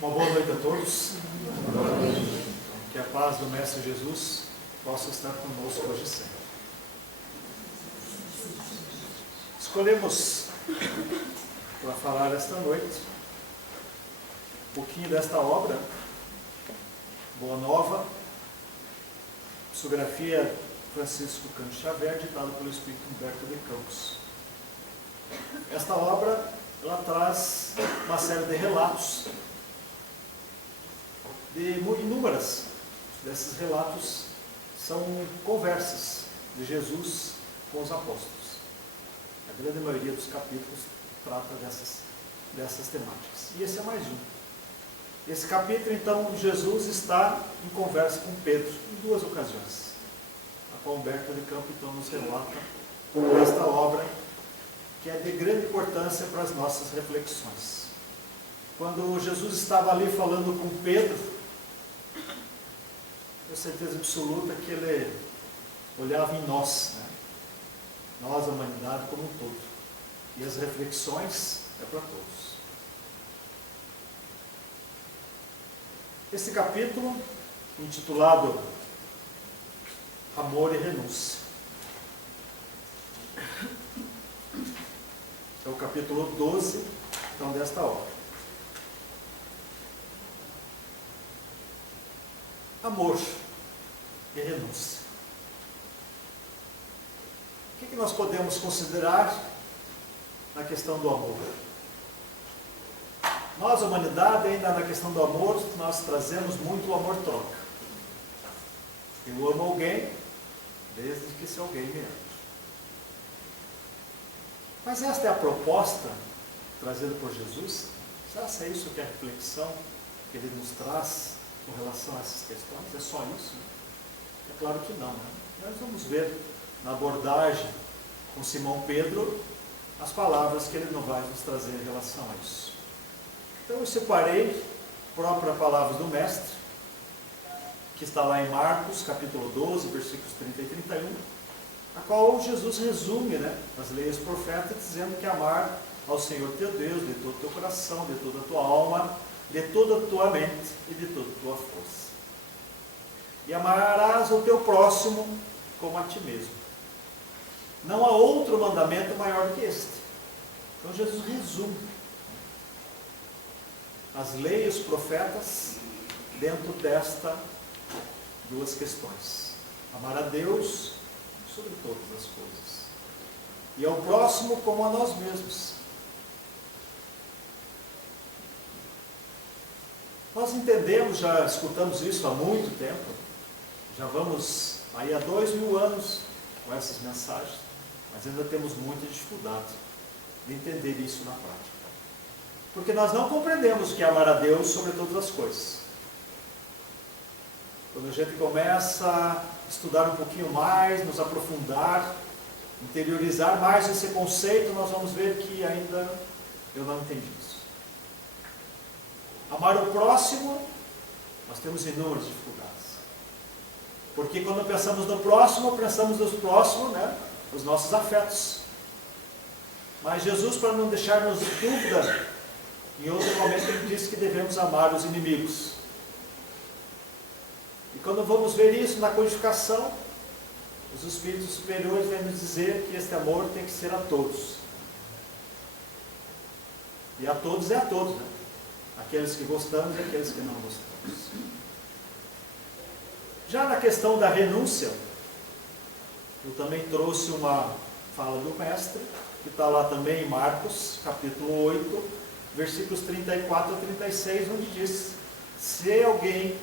Uma boa noite a todos. Que a paz do Mestre Jesus possa estar conosco hoje e sempre. Escolhemos para falar esta noite um pouquinho desta obra, Boa Nova, psicografia Francisco Cândido Xavier, ditada pelo Espírito Humberto de Campos. Esta obra, ela traz uma série de relatos, de inúmeras desses relatos são conversas de Jesus com os apóstolos. A grande maioria dos capítulos trata dessas temáticas. E esse é mais um. Esse capítulo, então, Jesus está em conversa com Pedro em duas ocasiões, a qual Humberto de Campos então nos relata esta obra, que é de grande importância para as nossas reflexões. Quando Jesus estava ali falando com Pedro, tenho certeza absoluta que ele olhava em nós, nós, a humanidade como um todo. E as reflexões é para todos. Esse capítulo, intitulado Amor e Renúncia, é o capítulo 12, então, desta obra. Amor e renúncia. O que nós podemos considerar na questão do amor? Nós, a humanidade, ainda na questão do amor, nós trazemos muito o amor-troca. Eu amo alguém, desde que esse alguém me ame. Mas esta é a proposta trazida por Jesus? Será que é isso que é a reflexão que ele nos traz com relação a essas questões? É só isso? É claro que não, Nós vamos ver na abordagem com Simão Pedro as palavras que ele não vai nos trazer em relação a isso. Então eu separei a própria palavra do Mestre, que está lá em Marcos, capítulo 12, versículos 30 e 31, a qual Jesus resume as leis dos profetas, dizendo que amar ao Senhor teu Deus de todo o teu coração, de toda a tua alma, de toda a tua mente e de toda a tua força. E amarás o teu próximo como a ti mesmo. Não há outro mandamento maior que este. Então Jesus resume as leis e os profetas dentro destas duas questões. Amar a Deus sobre todas as coisas. E ao próximo como a nós mesmos. Nós entendemos, já escutamos isso há muito tempo, já vamos aí há 2000 anos com essas mensagens, mas ainda temos muita dificuldade de entender isso na prática. Porque nós não compreendemos que é amar a Deus sobre todas as coisas. Quando a gente começa a estudar um pouquinho mais, nos aprofundar, interiorizar mais esse conceito, nós vamos ver que ainda eu não entendi isso. Amar o próximo, nós temos inúmeras dificuldades. Porque quando pensamos no próximo, pensamos nos próximos, os nossos afetos. Mas Jesus, para não deixar-nos dúvida, em outro momento ele disse que devemos amar os inimigos. E quando vamos ver isso na codificação, os Espíritos superiores vêm nos dizer que este amor tem que ser a todos. E a todos é a todos, Aqueles que gostamos e aqueles que não gostamos. Já na questão da renúncia, eu também trouxe uma fala do Mestre, que está lá também em Marcos, capítulo 8, versículos 34 a 36, onde diz: se alguém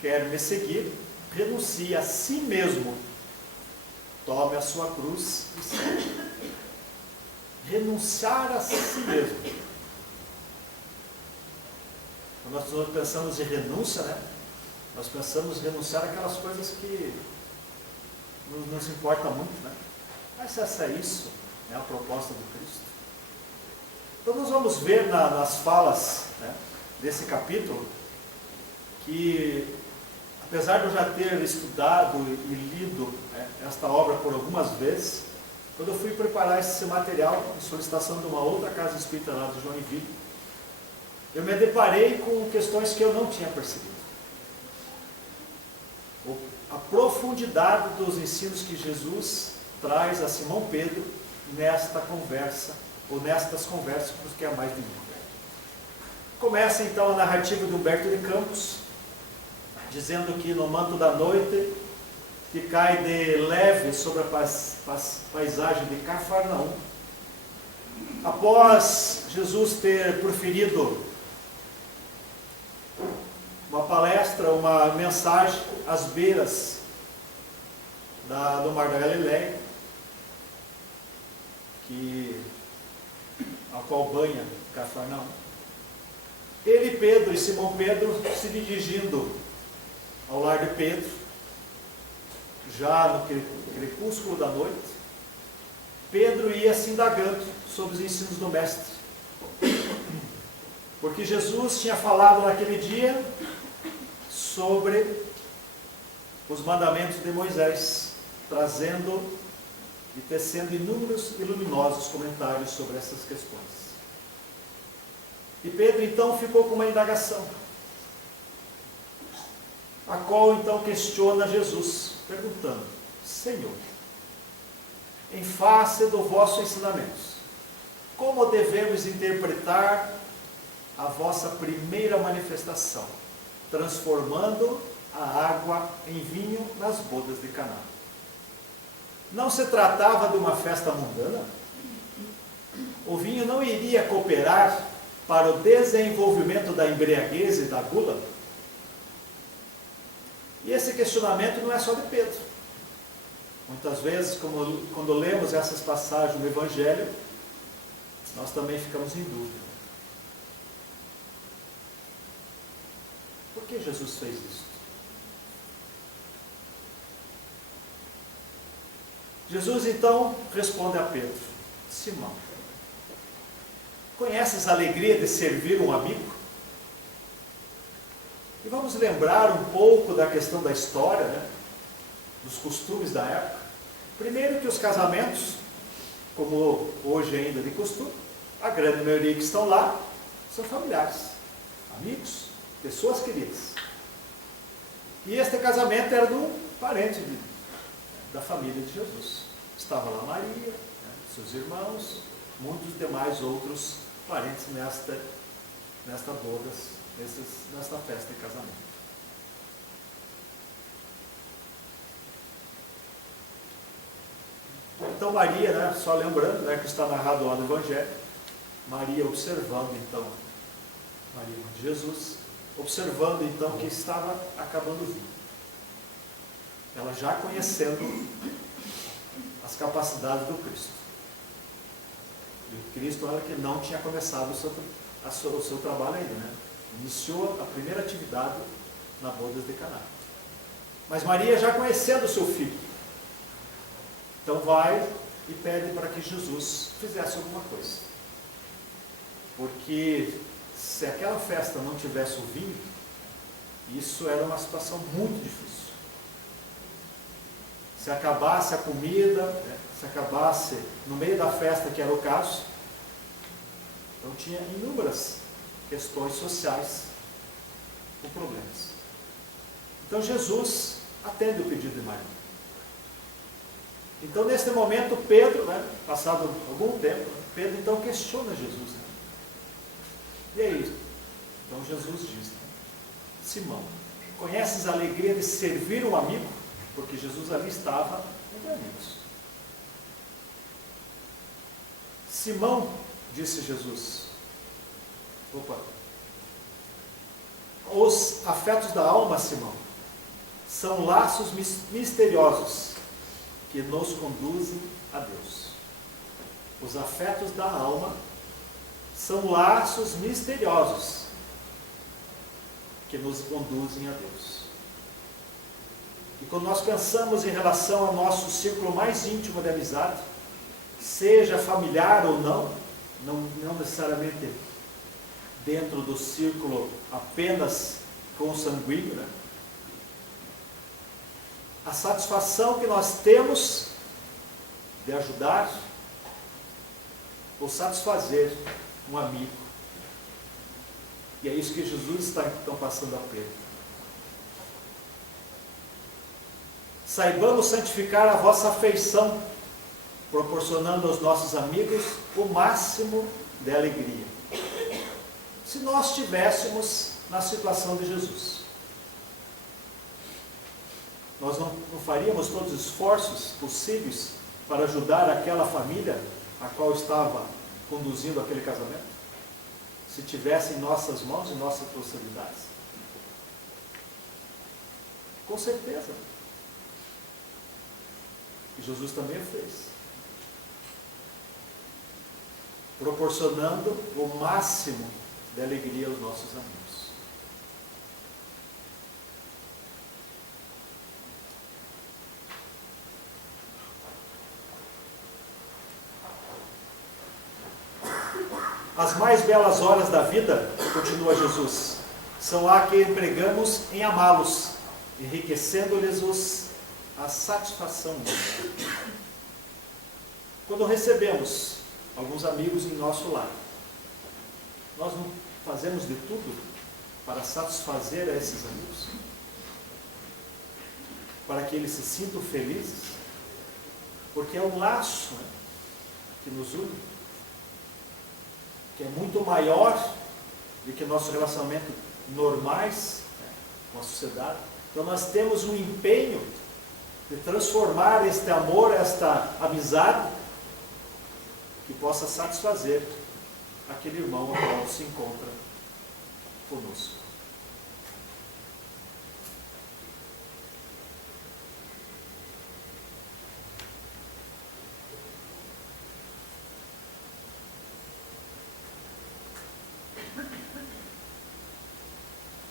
quer me seguir, renuncie a si mesmo, tome a sua cruz e siga. Renunciar a si mesmo. Quando nós pensamos em renúncia, nós pensamos em renunciar aquelas coisas que nos importam muito, Mas se essa é isso, é a proposta do Cristo. Então nós vamos ver nas falas desse capítulo, que apesar de eu já ter estudado e lido esta obra por algumas vezes, quando eu fui preparar esse material, em solicitação de uma outra casa espírita lá de Joinville, eu me deparei com questões que eu não tinha percebido. A profundidade dos ensinos que Jesus traz a Simão Pedro nesta conversa, ou nestas conversas, porque há mais de uma. Começa então a narrativa de Humberto de Campos, dizendo que no manto da noite, que cai de leve sobre a paisagem de Cafarnaum, após Jesus ter proferido uma palestra, uma mensagem às beiras do Mar da Galileia, a qual banha Cafarnaum, ele, Pedro e Simão Pedro, se dirigindo ao lar de Pedro, já no crepúsculo da noite, Pedro ia se indagando sobre os ensinos do Mestre. Porque Jesus tinha falado naquele dia sobre os mandamentos de Moisés, trazendo e tecendo inúmeros e luminosos comentários sobre essas questões. E Pedro então ficou com uma indagação, a qual então questiona Jesus, perguntando: Senhor, em face do vosso ensinamento, como devemos interpretar a vossa primeira manifestação, transformando a água em vinho nas bodas de Caná? Não se tratava de uma festa mundana? O vinho não iria cooperar para o desenvolvimento da embriaguez e da gula? E esse questionamento não é só de Pedro. Muitas vezes, quando lemos essas passagens do Evangelho, nós também ficamos em dúvida. Por que Jesus fez isso? Jesus então responde a Pedro: Simão, conheces a alegria de servir um amigo? E vamos lembrar um pouco da questão da história, dos costumes da época. Primeiro que os casamentos, como hoje ainda de costume, a grande maioria que estão lá são familiares, amigos, pessoas queridas. E este casamento era do parente da família de Jesus. Estava lá Maria, seus irmãos, muitos demais outros parentes nesta festa de casamento. Então Maria, só lembrando, que está narrado lá no Evangelho, Maria observando então, Maria de Jesus, observando então que estava acabando o vinho. Ela já conhecendo as capacidades do Cristo. E o Cristo era que não tinha começado o seu trabalho ainda, Iniciou a primeira atividade na bodas de Caná. Mas Maria já conhecendo o seu filho, então vai e pede para que Jesus fizesse alguma coisa. Porque se aquela festa não tivesse o vinho, isso era uma situação muito difícil. Se acabasse a comida, se acabasse no meio da festa, que era o caso, então tinha inúmeras questões sociais com problemas. Então Jesus atende o pedido de Maria. Então neste momento Pedro, passado algum tempo, Pedro então questiona Jesus. E aí? Então Jesus diz: Simão, conheces a alegria de servir um amigo? Porque Jesus ali estava entre amigos. Simão, disse Jesus, os afetos da alma, Simão, são laços misteriosos que nos conduzem a Deus. Os afetos da alma são laços misteriosos que nos conduzem a Deus. E quando nós pensamos em relação ao nosso círculo mais íntimo de amizade, seja familiar ou não necessariamente dentro do círculo apenas consanguíneo, a satisfação que nós temos de ajudar ou satisfazer um amigo E é isso que Jesus está então passando a Pedro. Saibamos santificar a vossa afeição, proporcionando aos nossos amigos o máximo de alegria. Se nós estivéssemos na situação de Jesus, nós não faríamos todos os esforços possíveis para ajudar aquela família a qual estava conduzindo aquele casamento? Se tivesse em nossas mãos e nossas possibilidades? Com certeza. E Jesus também o fez. Proporcionando o máximo de alegria aos nossos amigos. As mais belas horas da vida, continua Jesus, são a que empregamos em amá-los, enriquecendo-lhes a satisfação. Quando recebemos alguns amigos em nosso lar, nós não fazemos de tudo para satisfazer a esses amigos? Para que eles se sintam felizes? Porque é um laço, né, que nos une, que é muito maior do que nosso relacionamento normais, né, com a sociedade. Então nós temos um empenho de transformar este amor, esta amizade, que possa satisfazer aquele irmão ao qual se encontra conosco.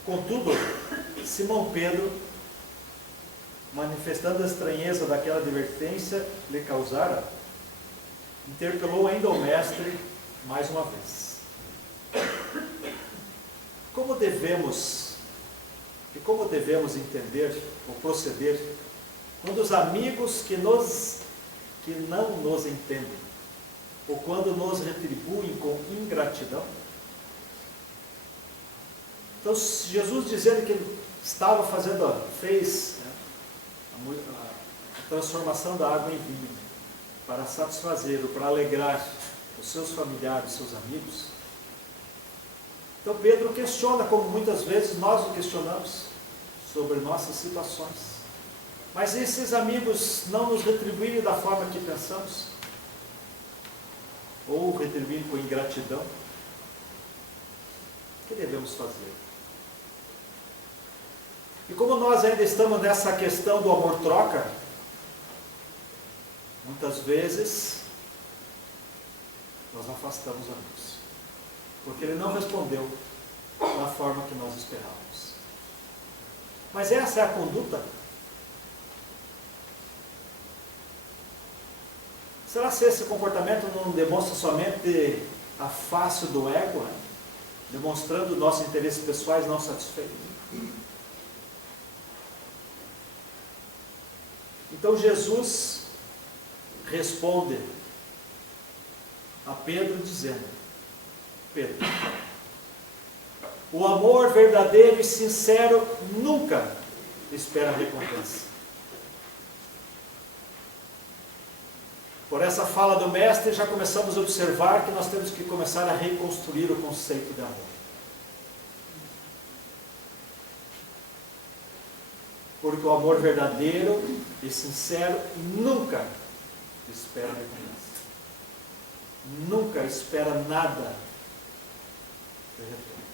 Contudo, Simão Pedro, manifestando a estranheza daquela advertência lhe causara, interpelou ainda o mestre mais uma vez. Como devemos entender ou proceder quando os amigos que não nos entendem, ou quando nos retribuem com ingratidão? Então, Jesus dizendo que ele estava fez, né, a transformação da água em vinho, para satisfazer ou para alegrar os seus familiares, os seus amigos. Então Pedro questiona, como muitas vezes nós o questionamos, sobre nossas situações. Mas esses amigos não nos retribuírem da forma que pensamos, ou retribuírem com ingratidão, o que devemos fazer? E como nós ainda estamos nessa questão do amor-troca, muitas vezes nós afastamos amigos, porque ele não respondeu da forma que nós esperávamos. Mas essa é a conduta? Será que esse comportamento não demonstra somente a face do ego, né? Demonstrando nossos interesses pessoais não satisfeitos? Então Jesus responde a Pedro dizendo: Pedro, o amor verdadeiro e sincero nunca espera recompensa. Por essa fala do mestre, já começamos a observar que nós temos que começar a reconstruir o conceito de amor. Porque o amor verdadeiro e sincero nunca espera recompensa. Nunca espera nada de retorno.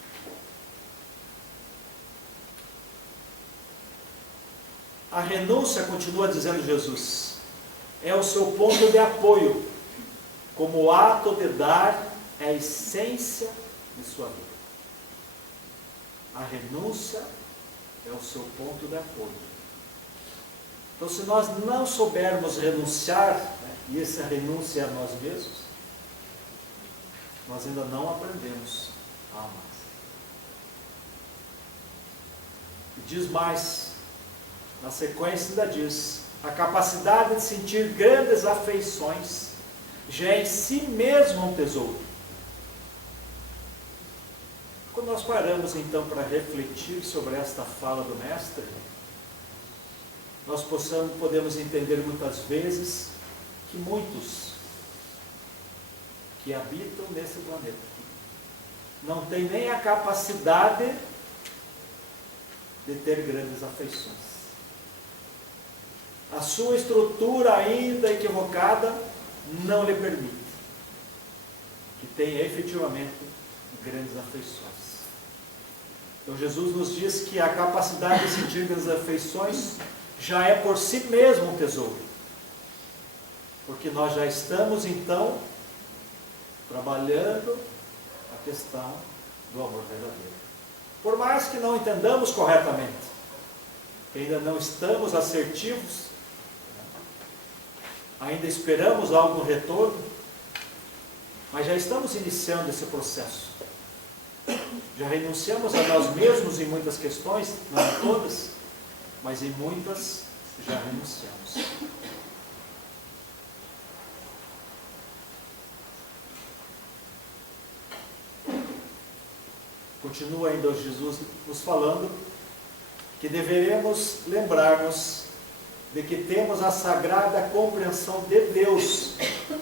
A renúncia, continua dizendo Jesus, é o seu ponto de apoio, como o ato de dar é a essência de sua vida. A renúncia é o seu ponto de apoio. Então, se nós não soubermos renunciar, né, e essa renúncia é a nós mesmos, nós ainda não aprendemos a amar. E diz mais, na sequência ainda diz: a capacidade de sentir grandes afeições já é em si mesmo um tesouro. Quando nós paramos então para refletir sobre esta fala do Mestre, nós podemos entender muitas vezes que muitos que habitam nesse planeta não têm nem a capacidade de ter grandes afeições. A sua estrutura ainda equivocada não lhe permite que tenha efetivamente grandes afeições. Então Jesus nos diz que a capacidade de sentir grandes afeições já é por si mesmo um tesouro. Porque nós já estamos então trabalhando a questão do amor verdadeiro. Por mais que não entendamos corretamente, que ainda não estamos assertivos, ainda esperamos algum retorno, mas já estamos iniciando esse processo. Já renunciamos a nós mesmos em muitas questões, não em todas, mas em muitas já renunciamos. Continua ainda Jesus nos falando que deveremos lembrar-nos de que temos a sagrada compreensão de Deus,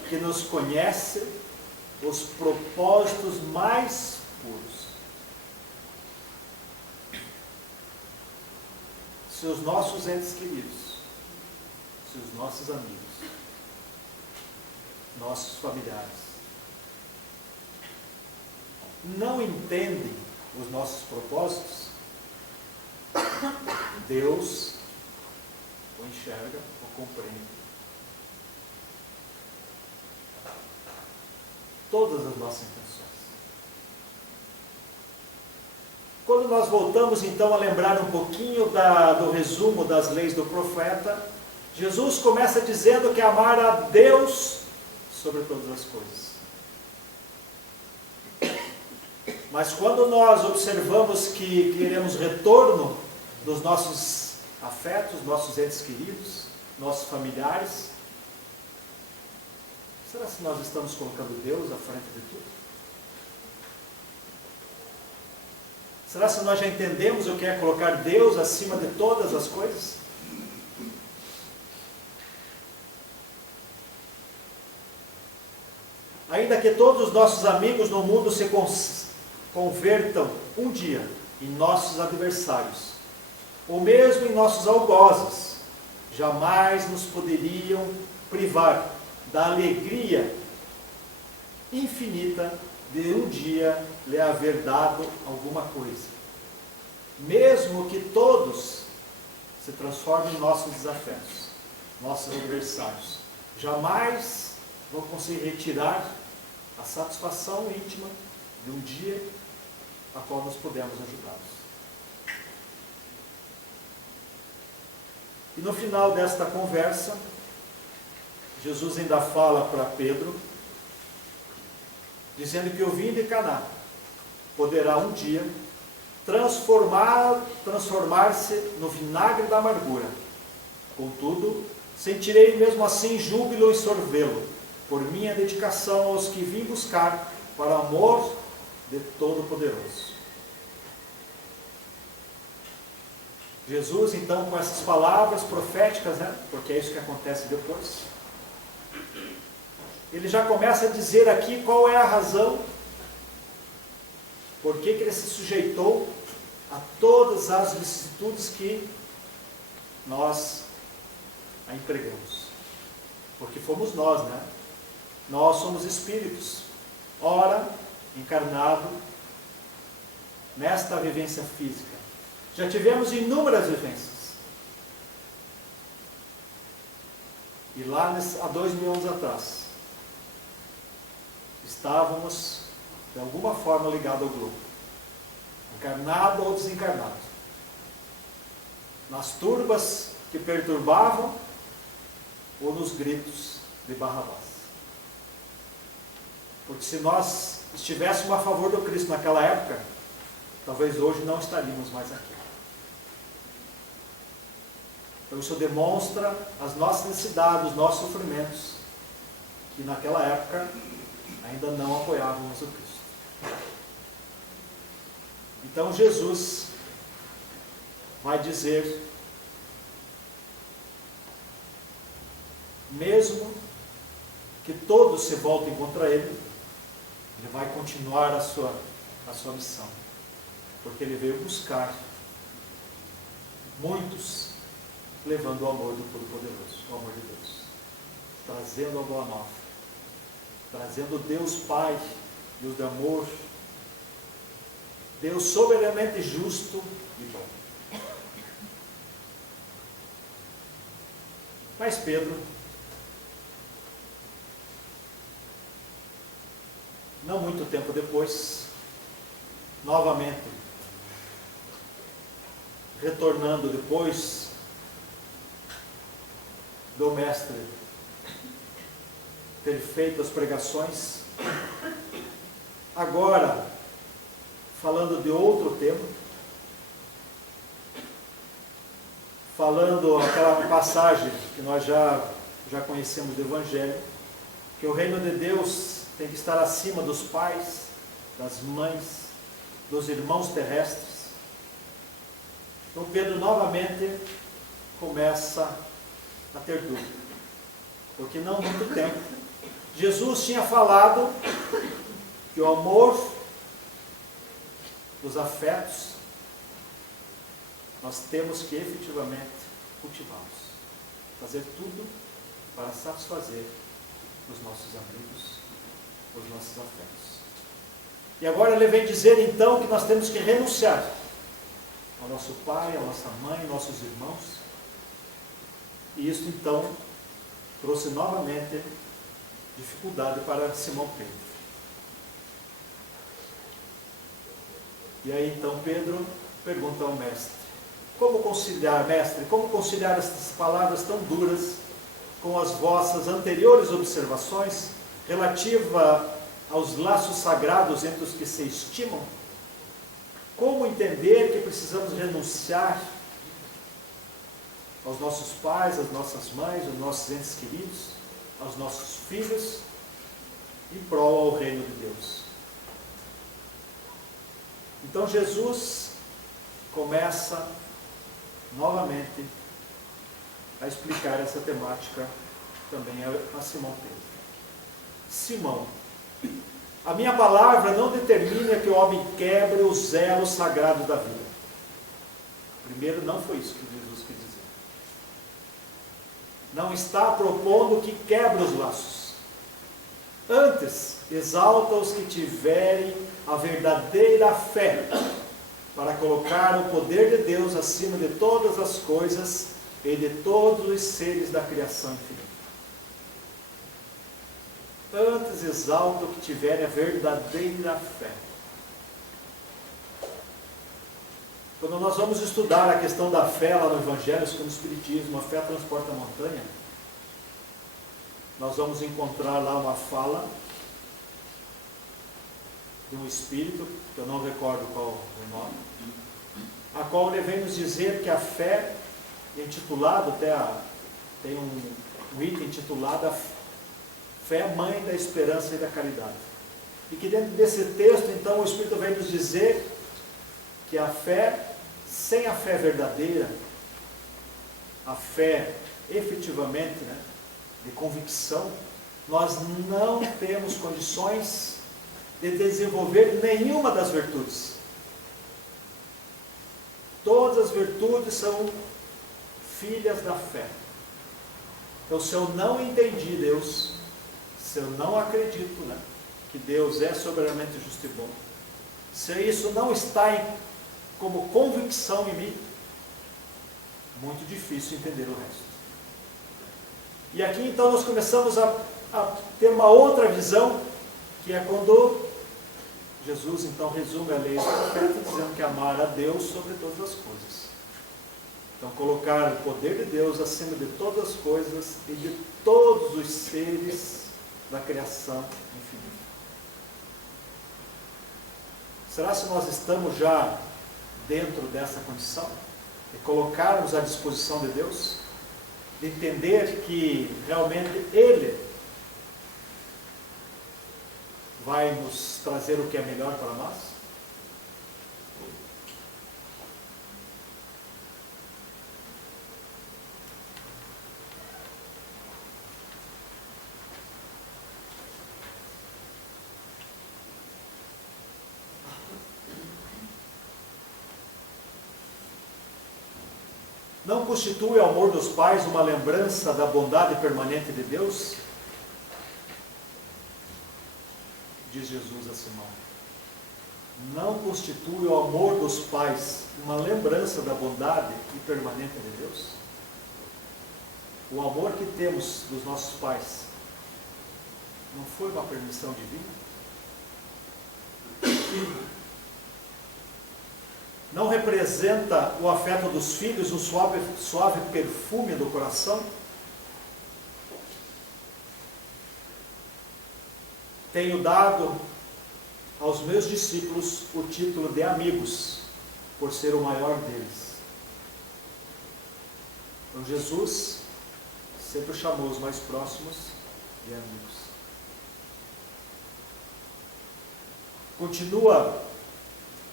que nos conhece os propósitos mais puros. Se os nossos entes queridos, se os nossos amigos, nossos familiares não entendem os nossos propósitos, Deus o enxerga, o compreende. Todas as nossas intenções. Quando nós voltamos então a lembrar um pouquinho do resumo das leis do profeta, Jesus começa dizendo que amar a Deus sobre todas as coisas. Mas quando nós observamos que queremos retorno dos nossos afetos, nossos entes queridos, nossos familiares, será que nós estamos colocando Deus à frente de tudo? Será que nós já entendemos o que é colocar Deus acima de todas as coisas? Ainda que todos os nossos amigos no mundo se convertam um dia em nossos adversários, ou mesmo em nossos algozes, jamais nos poderiam privar da alegria infinita de um dia lhe haver dado alguma coisa. Mesmo que todos se transformem em nossos desafetos, nossos adversários, jamais vão conseguir retirar a satisfação íntima de um dia a qual nós podemos ajudá-los. E no final desta conversa, Jesus ainda fala para Pedro, dizendo que o vinho de Caná poderá um dia transformar-se no vinagre da amargura. Contudo, sentirei mesmo assim júbilo e sorvê-lo, por minha dedicação aos que vim buscar para o amor de Todo-Poderoso. Jesus, então, com essas palavras proféticas, porque é isso que acontece depois, ele já começa a dizer aqui qual é a razão, por que ele se sujeitou a todas as vicissitudes que nós a empregamos. Porque fomos nós, Nós somos espíritos, ora encarnado nesta vivência física. Já tivemos inúmeras vivências. E lá há 2000 anos atrás, estávamos de alguma forma ligados ao globo, encarnado ou desencarnado, nas turbas que perturbavam ou nos gritos de Barrabás. Porque se nós estivéssemos a favor do Cristo naquela época, talvez hoje não estaríamos mais aqui. Então isso demonstra as nossas necessidades, os nossos sofrimentos, que naquela época ainda não apoiávamos o Cristo. Então Jesus vai dizer, mesmo que todos se voltem contra ele, ele vai continuar a sua missão, porque ele veio buscar muitos, levando o amor do Todo-Poderoso, o amor de Deus, trazendo a boa nova, trazendo Deus Pai, Deus de amor, Deus soberanamente justo e bom. Mas Pedro, não muito tempo depois, novamente, retornando depois do mestre ter feito as pregações, agora falando de outro tema, falando aquela passagem que nós já conhecemos do Evangelho, que o reino de Deus tem que estar acima dos pais, das mães, dos irmãos terrestres. Então Pedro novamente começa a ter dúvida, porque não há muito tempo Jesus tinha falado que o amor, os afetos, nós temos que efetivamente cultivá-los, fazer tudo para satisfazer os nossos amigos, os nossos afetos. E agora ele vem dizer então que nós temos que renunciar ao nosso pai, à nossa mãe, nossos irmãos. E isso então trouxe novamente dificuldade para Simão Pedro. E aí então Pedro pergunta ao mestre: como conciliar, mestre, como conciliar estas palavras tão duras com as vossas anteriores observações relativa aos laços sagrados entre os que se estimam? Como entender que precisamos renunciar aos nossos pais, às nossas mães, aos nossos entes queridos, aos nossos filhos, em prol ao reino de Deus? Então Jesus começa novamente a explicar essa temática também a Simão Pedro. Simão, a minha palavra não determina que o homem quebre os elos sagrados da vida. Primeiro, não foi isso que Jesus quis dizer. Não está propondo que quebre os laços. Antes, exalta os que tiverem a verdadeira fé, para colocar o poder de Deus acima de todas as coisas e de todos os seres da criação infinita. Antes exalta o que tiver a verdadeira fé. Quando nós vamos estudar a questão da fé lá no Evangelho, como o Espiritismo, a fé transporta a montanha, nós vamos encontrar lá uma fala de um espírito, que eu não recordo qual o nome, a qual ele vem nos dizer que a fé, intitulado tem um item intitulado a fé, mãe da esperança e da caridade. E que dentro desse texto, então, o Espírito vem nos dizer que a fé, sem a fé verdadeira, a fé efetivamente, de convicção, nós não temos condições de desenvolver nenhuma das virtudes. Todas as virtudes são filhas da fé. Então, se eu não entendi Deus, se eu não acredito que Deus é soberanamente justo e bom, se isso não está como convicção em mim, muito difícil entender o resto. E aqui então nós começamos a ter uma outra visão, que é quando Jesus então resume a lei do profeta dizendo que amar a Deus sobre todas as coisas. Então colocar o poder de Deus acima de todas as coisas e de todos os seres da criação infinita. Será que nós estamos já dentro dessa condição? De colocarmos à disposição de Deus? De entender que realmente Ele vai nos trazer o que é melhor para nós? Não constitui o amor dos pais uma lembrança da bondade permanente de Deus? Diz Jesus a Simão. Não constitui o amor dos pais uma lembrança da bondade permanente de Deus? O amor que temos dos nossos pais não foi uma permissão divina? Não representa o afeto dos filhos um suave perfume do coração? Tenho dado aos meus discípulos o título de amigos, por ser o maior deles. Então Jesus sempre chamou os mais próximos de amigos. Continua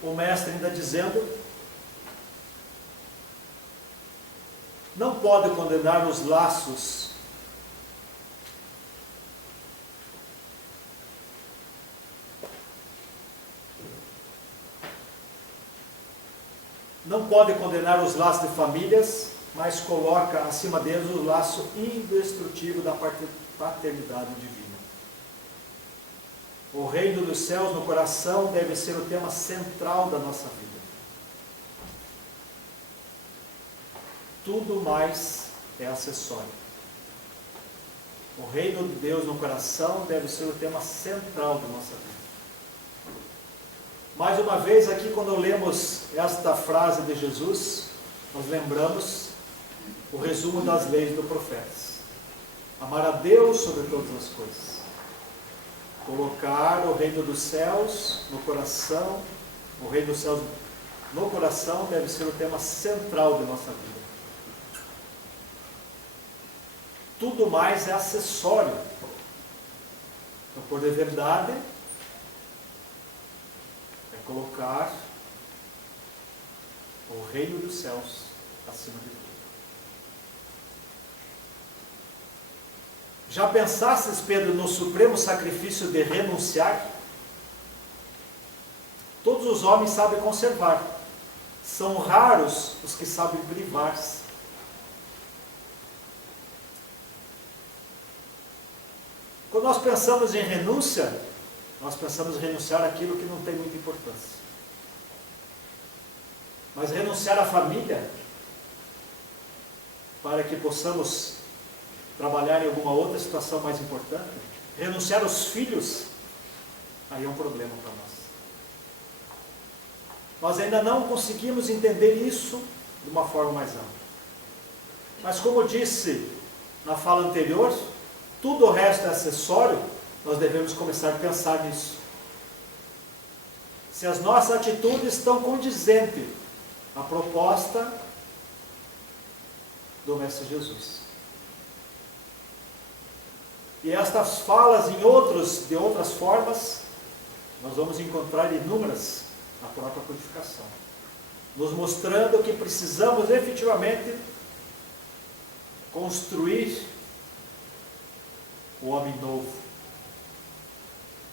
o mestre ainda dizendo: não pode condenar os laços de famílias, mas coloca acima deles o laço indestrutível da paternidade divina. O reino dos céus no coração deve ser o tema central da nossa vida. Tudo mais é acessório. O reino de Deus no coração deve ser o tema central da nossa vida. Mais uma vez aqui, quando lemos esta frase de Jesus, nós lembramos o resumo das leis do profeta. Amar a Deus sobre todas as coisas. Colocar o reino dos céus no coração. O reino dos céus no coração deve ser o tema central de nossa vida. Tudo mais é acessório. Então, por de verdade, é colocar o reino dos céus acima de tudo. Já pensastes, Pedro, no supremo sacrifício de renunciar? Todos os homens sabem conservar. São raros os que sabem privar-se. Quando nós pensamos em renúncia, nós pensamos em renunciar àquilo que não tem muita importância. Mas renunciar à família, para que possamos trabalhar em alguma outra situação mais importante, renunciar aos filhos, aí é um problema para nós. Nós ainda não conseguimos entender isso de uma forma mais ampla. Mas como disse na fala anterior, tudo o resto é acessório, nós devemos começar a pensar nisso. Se as nossas atitudes estão condizentes à proposta do Mestre Jesus. E estas falas de outras formas, nós vamos encontrar inúmeras na própria codificação, nos mostrando que precisamos efetivamente construir o homem novo.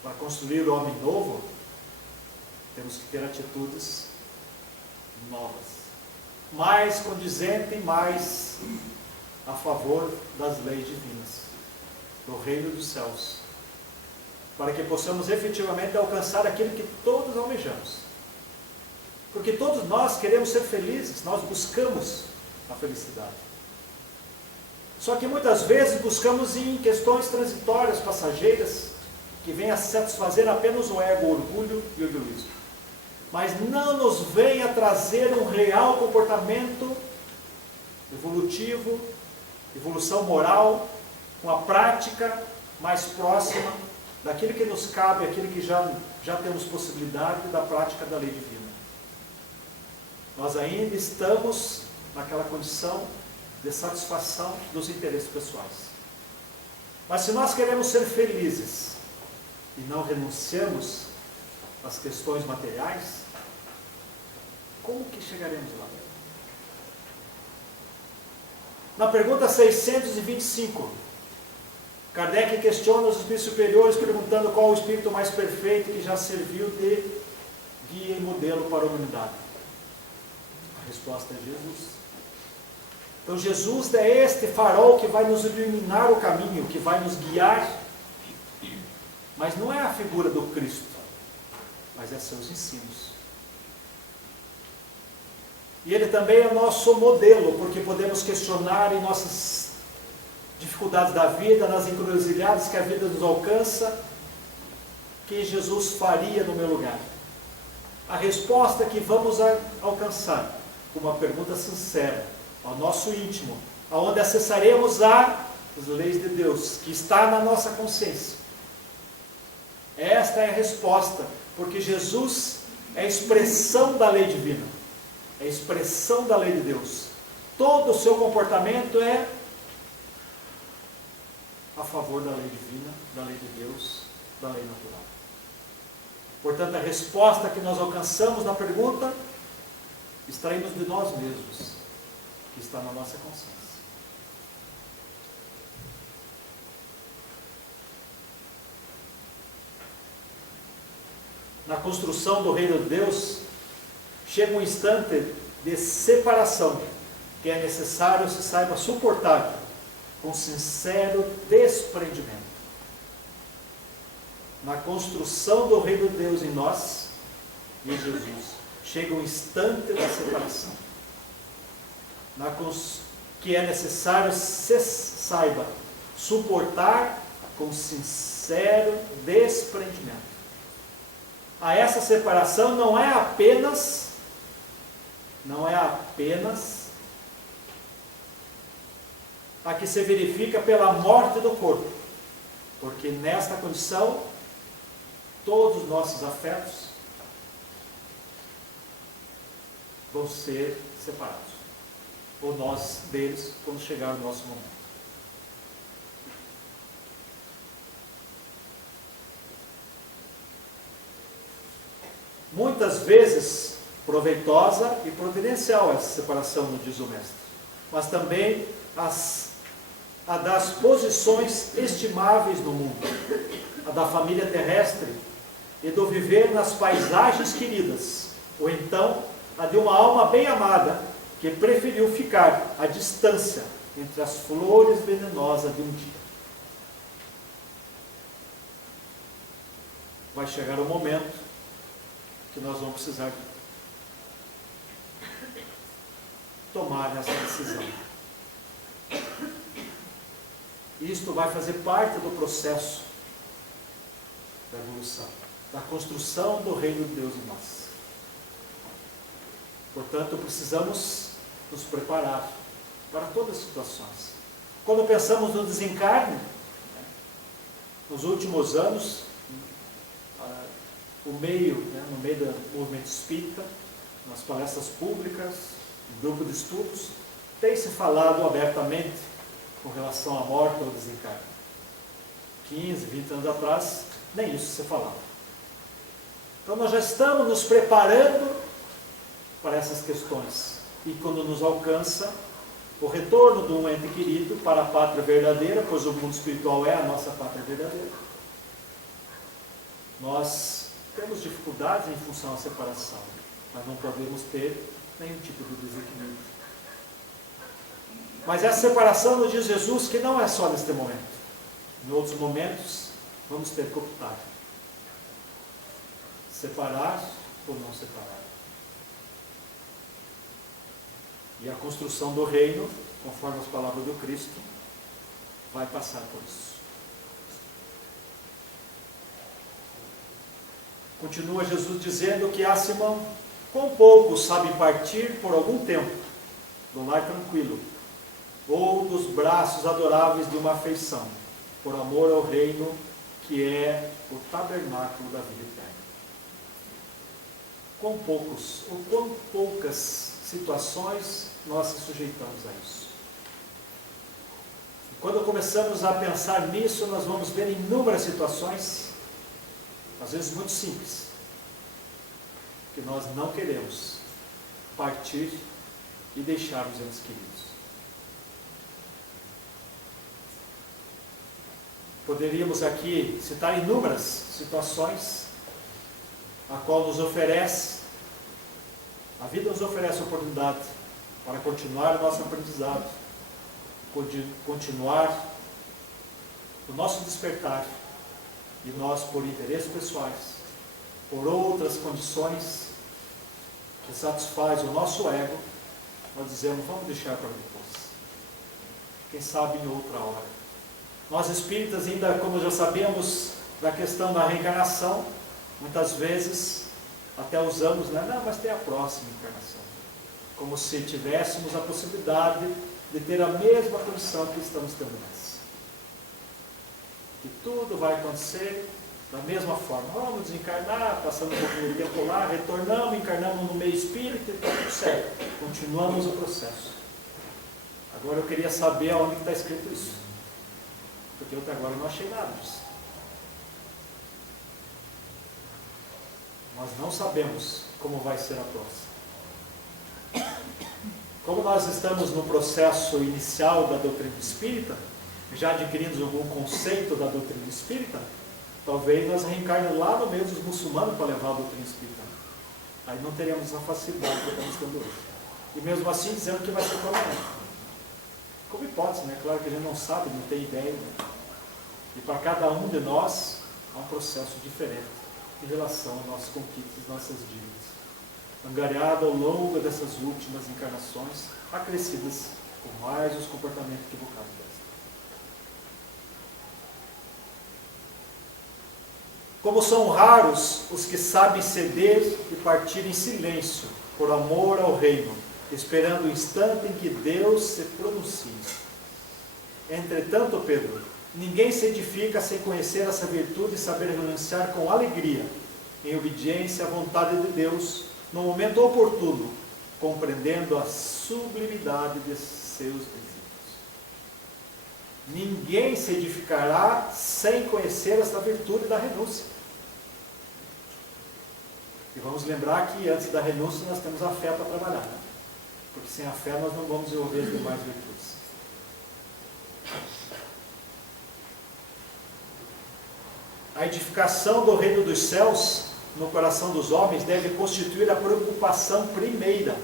Para construir o homem novo, temos que ter atitudes novas, mais condizentes, mais a favor das leis divinas, do reino dos céus, para que possamos efetivamente alcançar aquilo que todos almejamos. Porque todos nós queremos ser felizes, nós buscamos a felicidade. Só que muitas vezes buscamos em questões transitórias, passageiras, que vêm a satisfazer apenas o ego, o orgulho e o egoísmo. Mas não nos vem a trazer um real comportamento evolutivo, evolução moral, uma prática mais próxima daquilo que nos cabe, aquilo que já temos possibilidade da prática da lei divina. Nós ainda estamos naquela condição de satisfação dos interesses pessoais. Mas se nós queremos ser felizes e não renunciamos às questões materiais, como que chegaremos lá? Na pergunta 625, Kardec questiona os espíritos superiores, perguntando qual o espírito mais perfeito que já serviu de guia e modelo para a humanidade. A resposta é Jesus. Então Jesus é este farol que vai nos iluminar o caminho, que vai nos guiar. Mas não é a figura do Cristo, mas é seus ensinos. E Ele também é nosso modelo, porque podemos questionar em nossas dificuldades da vida, nas encruzilhadas que a vida nos alcança, que Jesus faria no meu lugar. A resposta que vamos alcançar, com uma pergunta sincera, ao nosso íntimo, aonde acessaremos as leis de Deus, que está na nossa consciência. Esta é a resposta, porque Jesus é a expressão da lei divina, é a expressão da lei de Deus. Todo o seu comportamento é a favor da lei divina, da lei de Deus, da lei natural. Portanto, a resposta que nós alcançamos na pergunta, extraímos de nós mesmos, que está na nossa consciência. Na construção do reino de Deus, chega um instante de separação, que é necessário se saiba suportar com sincero desprendimento. Na construção do reino de Deus em nós, em Jesus, chega um instante da separação, que é necessário se saiba suportar com sincero desprendimento. A essa separação não é apenas a que se verifica pela morte do corpo, porque nesta condição todos os nossos afetos vão ser separados, ou nós deles, quando chegar o nosso momento. Muitas vezes proveitosa e providencial essa separação, nos diz o Mestre, mas também a das posições estimáveis no mundo, a da família terrestre e do viver nas paisagens queridas, ou então a de uma alma bem amada que preferiu ficar à distância entre as flores venenosas de um dia. Vai chegar o momento que nós vamos precisar tomar essa decisão. Isto vai fazer parte do processo da evolução, da construção do reino de Deus em nós. Portanto, precisamos nos preparar para todas as situações. Quando pensamos no desencarne, nos últimos anos, no meio do movimento espírita, nas palestras públicas, no grupo de estudos, tem se falado abertamente com relação à morte ou desencarne. 15, 20 anos atrás, nem isso se falava. Então nós já estamos nos preparando para essas questões. E quando nos alcança o retorno de um ente querido para a pátria verdadeira, pois o mundo espiritual é a nossa pátria verdadeira, nós temos dificuldades em função da separação, mas não podemos ter nenhum tipo de desequilíbrio. Mas essa separação, nos diz Jesus, que não é só neste momento. Em outros momentos, vamos ter que optar. Separar ou não separar. E a construção do reino, conforme as palavras do Cristo, vai passar por isso. Continua Jesus dizendo que Simão, com poucos sabe partir por algum tempo do lar tranquilo, ou dos braços adoráveis de uma afeição, por amor ao reino que é o tabernáculo da vida eterna. Com poucos, ou com poucas situações nós se sujeitamos a isso. E quando começamos a pensar nisso, nós vamos ver inúmeras situações, às vezes muito simples, que nós não queremos partir e deixar os entes queridos. Poderíamos aqui citar inúmeras situações a qual nos oferece, a vida nos oferece a oportunidade, para continuar o nosso aprendizado, continuar o nosso despertar, e nós, por interesses pessoais, por outras condições que satisfaz o nosso ego, nós dizemos, vamos deixar para depois. Quem sabe em outra hora. Nós espíritas ainda, como já sabemos da questão da reencarnação, muitas vezes até usamos, né? Não, mas tem a próxima encarnação. Como se tivéssemos a possibilidade de ter a mesma condição que estamos tendo nessa. Que tudo vai acontecer da mesma forma. Vamos desencarnar, passando um pouquinho de tempo lá, retornamos, encarnamos no meio espírita e está tudo certo. Continuamos o processo. Agora eu queria saber aonde está escrito isso. Porque eu até agora não achei nada disso. Nós não sabemos como vai ser a próxima. Como nós estamos no processo inicial da doutrina espírita, já adquirimos algum conceito da doutrina espírita, talvez nós reencarnemos lá no meio dos muçulmanos para levar a doutrina espírita. Aí não teremos a facilidade que estamos tendo hoje. E mesmo assim dizendo que vai ser permanente. Como hipótese, né? Claro que a gente não sabe, não tem ideia. Né? E para cada um de nós há um processo diferente em relação às nossas conquistas, nossas dívidas. Angariado ao longo dessas últimas encarnações, acrescidas com mais os comportamentos equivocados desta. Como são raros os que sabem ceder e partir em silêncio, por amor ao reino, esperando o instante em que Deus se pronuncie. Entretanto, Pedro, ninguém se edifica sem conhecer essa virtude e saber renunciar com alegria, em obediência à vontade de Deus, no momento oportuno, compreendendo a sublimidade de seus desígnios. Ninguém se edificará sem conhecer esta virtude da renúncia. E vamos lembrar que antes da renúncia nós temos a fé para trabalhar, né? Porque sem a fé nós não vamos desenvolver as demais virtudes. A edificação do reino dos céus no coração dos homens deve constituir a preocupação primeira,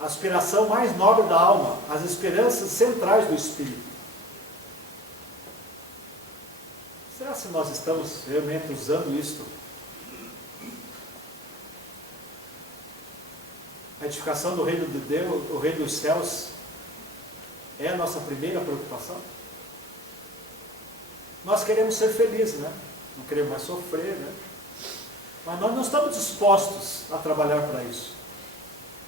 a aspiração mais nobre da alma, as esperanças centrais do espírito. Será que nós estamos realmente usando isto? A edificação do reino de Deus, o reino dos céus, é a nossa primeira preocupação? Nós queremos ser felizes, né? Não queremos mais sofrer, né? Mas nós não estamos dispostos a trabalhar para isso.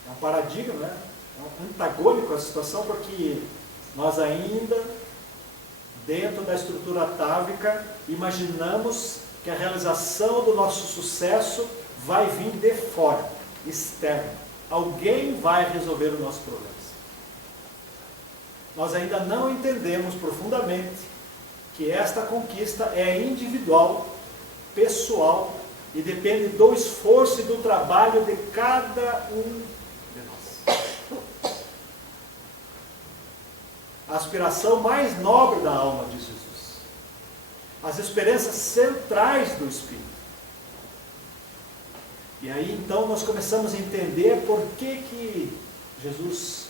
É um paradigma, né? É um antagônico a situação, porque nós ainda, dentro da estrutura atávica, imaginamos que a realização do nosso sucesso vai vir de fora, externo. Alguém vai resolver os nossos problemas. Nós ainda não entendemos profundamente que esta conquista é individual, pessoal, e depende do esforço e do trabalho de cada um de nós. A aspiração mais nobre da alma de Jesus. As esperanças centrais do Espírito. E aí então nós começamos a entender por que Jesus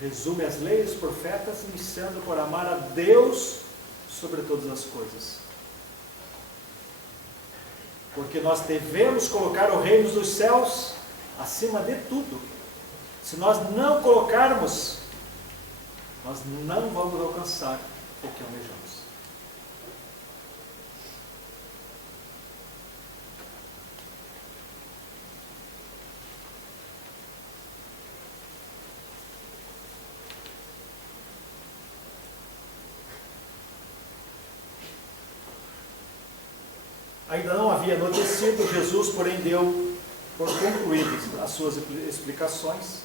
resume as leis dos profetas, iniciando por amar a Deus sobre todas as coisas. Porque nós devemos colocar o reino dos céus acima de tudo. Se nós não colocarmos, nós não vamos alcançar o que almejamos. Ainda não havia anoitecido, Jesus, porém, deu por concluídas as suas explicações,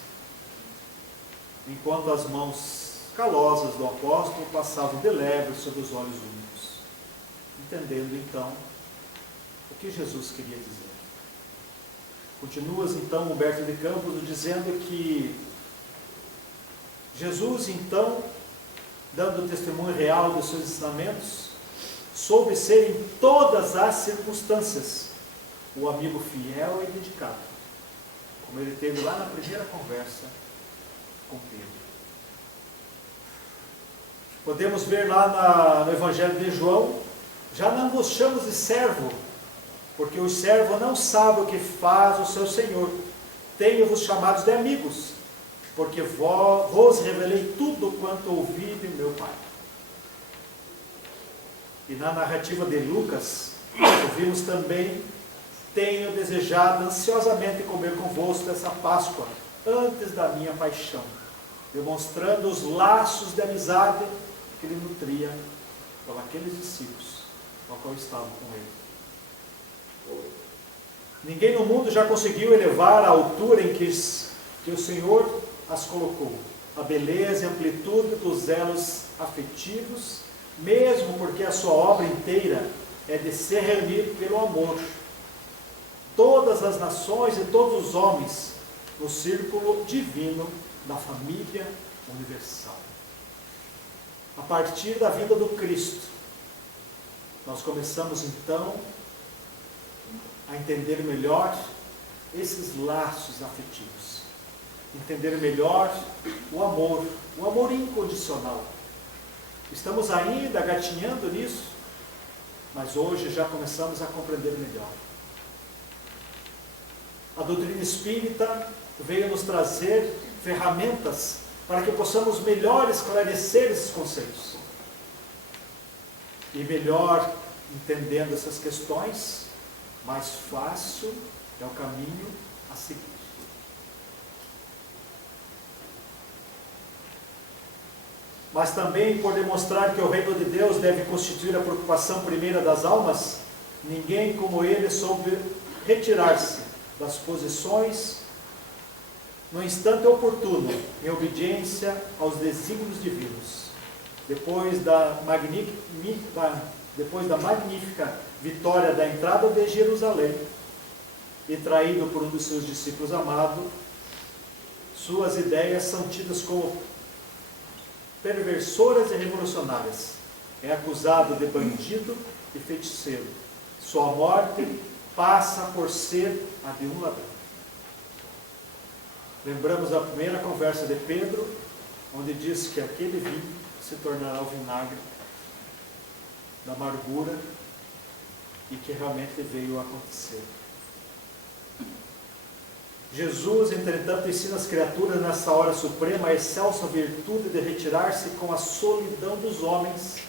enquanto as mãos calosas do apóstolo passavam de leve sobre os olhos únicos, entendendo então o que Jesus queria dizer. Continuas então Humberto de Campos dizendo que Jesus então, dando testemunho real dos seus ensinamentos, soube ser em todas as circunstâncias o amigo fiel e dedicado, como ele teve lá na primeira conversa com Pedro. Podemos ver lá no Evangelho de João, já não vos chamo de servo, porque o servo não sabe o que faz o seu Senhor. Tenho-vos chamados de amigos, porque vos revelei tudo quanto ouvi de meu Pai. E na narrativa de Lucas, ouvimos também: tenho desejado ansiosamente comer convosco essa Páscoa, antes da minha paixão, demonstrando os laços de amizade que ele nutria com aqueles discípulos, ao qual estavam com ele. Ninguém no mundo já conseguiu elevar a altura em que o Senhor as colocou, a beleza e a amplitude dos elos afetivos, mesmo porque a sua obra inteira é de se reunir pelo amor todas as nações e todos os homens no círculo divino da família universal. A partir da vinda do Cristo, nós começamos então a entender melhor esses laços afetivos, entender melhor o amor incondicional. Estamos ainda gatinhando nisso, mas hoje já começamos a compreender melhor. A doutrina espírita veio nos trazer ferramentas para que possamos melhor esclarecer esses conceitos. E melhor entendendo essas questões, mais fácil é o caminho a seguir. Mas também por demonstrar que o reino de Deus deve constituir a preocupação primeira das almas, ninguém como ele soube retirar-se das posições no instante oportuno, em obediência aos desígnios divinos. Depois da magnífica vitória da entrada de Jerusalém, e traído por um dos seus discípulos amados, suas ideias são tidas como perversoras e revolucionárias. É acusado de bandido e feiticeiro. Sua morte passa por ser a de um ladrão. Lembramos a primeira conversa de Pedro, onde diz que aquele vinho se tornará o vinagre da amargura, e que realmente veio a acontecer. Jesus, entretanto, ensina as criaturas nessa hora suprema a excelsa virtude de retirar-se com a solidão dos homens,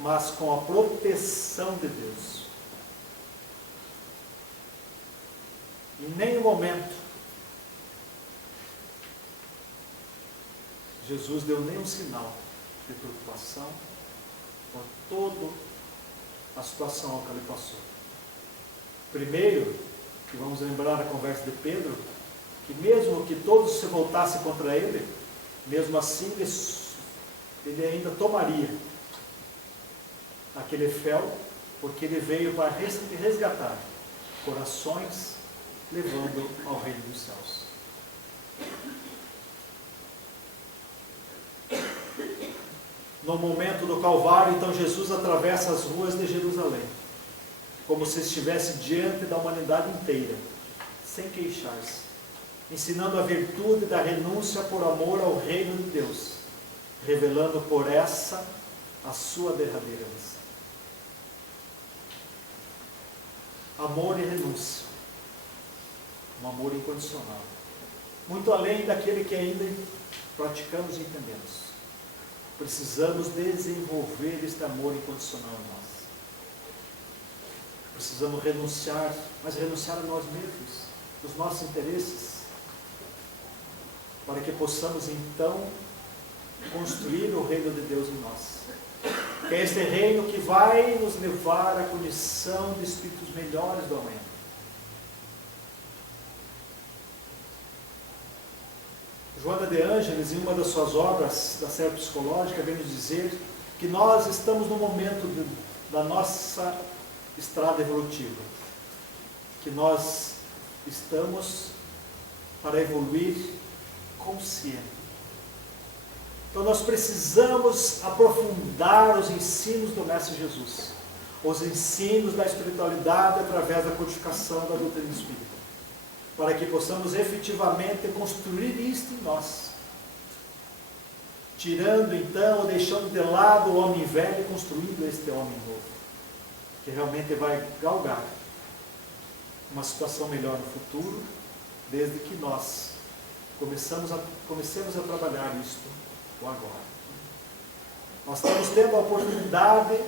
mas com a proteção de Deus. Em nenhum momento Jesus deu nenhum sinal de preocupação por toda a situação ao que ele passou. Primeiro, que vamos lembrar na conversa de Pedro, que mesmo que todos se voltassem contra ele, mesmo assim ele ainda tomaria aquele fel, porque ele veio para resgatar corações, levando ao reino dos céus. No momento do Calvário, então, Jesus atravessa as ruas de Jerusalém, como se estivesse diante da humanidade inteira, sem queixar-se, ensinando a virtude da renúncia por amor ao reino de Deus, revelando por essa a sua derradeira missão. Amor e renúncia, um amor incondicional, muito além daquele que ainda praticamos e entendemos. Precisamos desenvolver este amor incondicional em nós. Precisamos renunciar, mas renunciar a nós mesmos, os nossos interesses, para que possamos então construir o reino de Deus em nós. Que é este reino que vai nos levar à condição de espíritos melhores do amanhã. Joana de Ângeles, em uma das suas obras da série psicológica, vem nos dizer que nós estamos no momento da nossa estrada evolutiva, que nós estamos para evoluir consciente. Então nós precisamos aprofundar os ensinos do Mestre Jesus, os ensinos da espiritualidade através da codificação da doutrina espírita. para que possamos efetivamente construir isto em nós. Tirando então, ou deixando de lado o homem velho e construindo este homem novo, que realmente vai galgar uma situação melhor no futuro, desde que nós comecemos a trabalhar isto o agora. Nós estamos tendo a oportunidade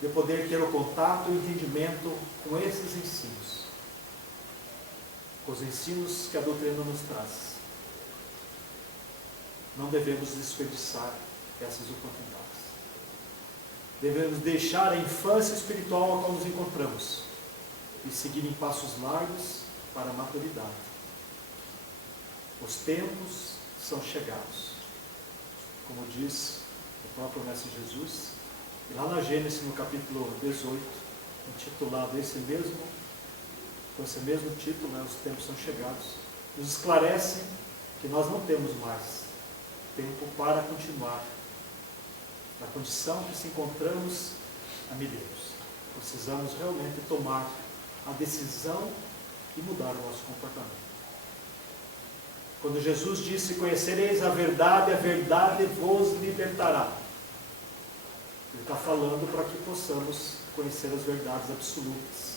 de poder ter o contato e o entendimento com esses ensinos, com os ensinos que a doutrina nos traz. Não devemos desperdiçar essas oportunidades. Devemos deixar a infância espiritual a qual nos encontramos e seguir em passos largos para a maturidade. Os tempos são chegados, como diz o próprio Mestre Jesus, e lá na Gênesis, no capítulo 18, intitulado com esse mesmo título, né, os tempos são chegados, nos esclarece que nós não temos mais tempo para continuar na condição que se encontramos há milênios. Precisamos realmente tomar a decisão e mudar o nosso comportamento. Quando Jesus disse: conhecereis a verdade vos libertará. Ele está falando para que possamos conhecer as verdades absolutas,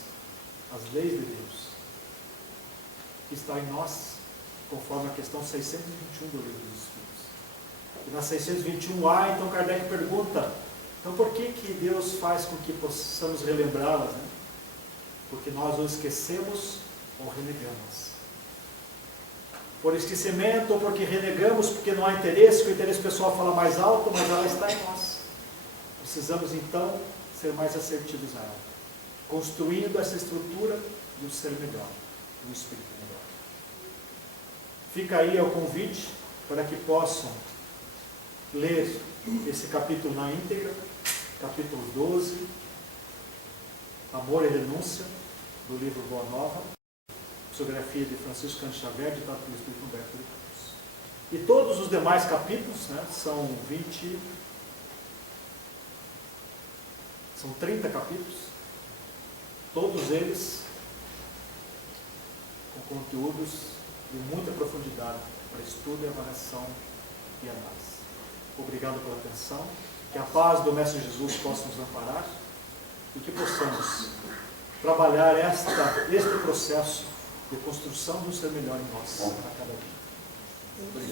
as leis de Deus, que está em nós, conforme a questão 621 do Livro dos Espíritos. E na 621A, então Kardec pergunta: então por que Deus faz com que possamos relembrá-las? Né? Porque nós o esquecemos ou renegamos. Por esquecimento ou porque renegamos, porque não há interesse, que o interesse pessoal fala mais alto, mas ela está em nós. Precisamos então ser mais assertivos a ela, construindo essa estrutura do ser melhor, do espírito melhor. Fica aí o convite para que possam ler esse capítulo na íntegra, capítulo 12, Amor e Renúncia, do livro Boa Nova, psicografia de Francisco Cândido Xavier, ditado pelo Espírito Humberto de Campos. E todos os demais capítulos, né, são 30 capítulos, todos eles com conteúdos de muita profundidade para estudo, avaliação e análise. Obrigado pela atenção, que a paz do Mestre Jesus possa nos amparar e que possamos trabalhar este processo de construção de um ser melhor em nós a cada dia.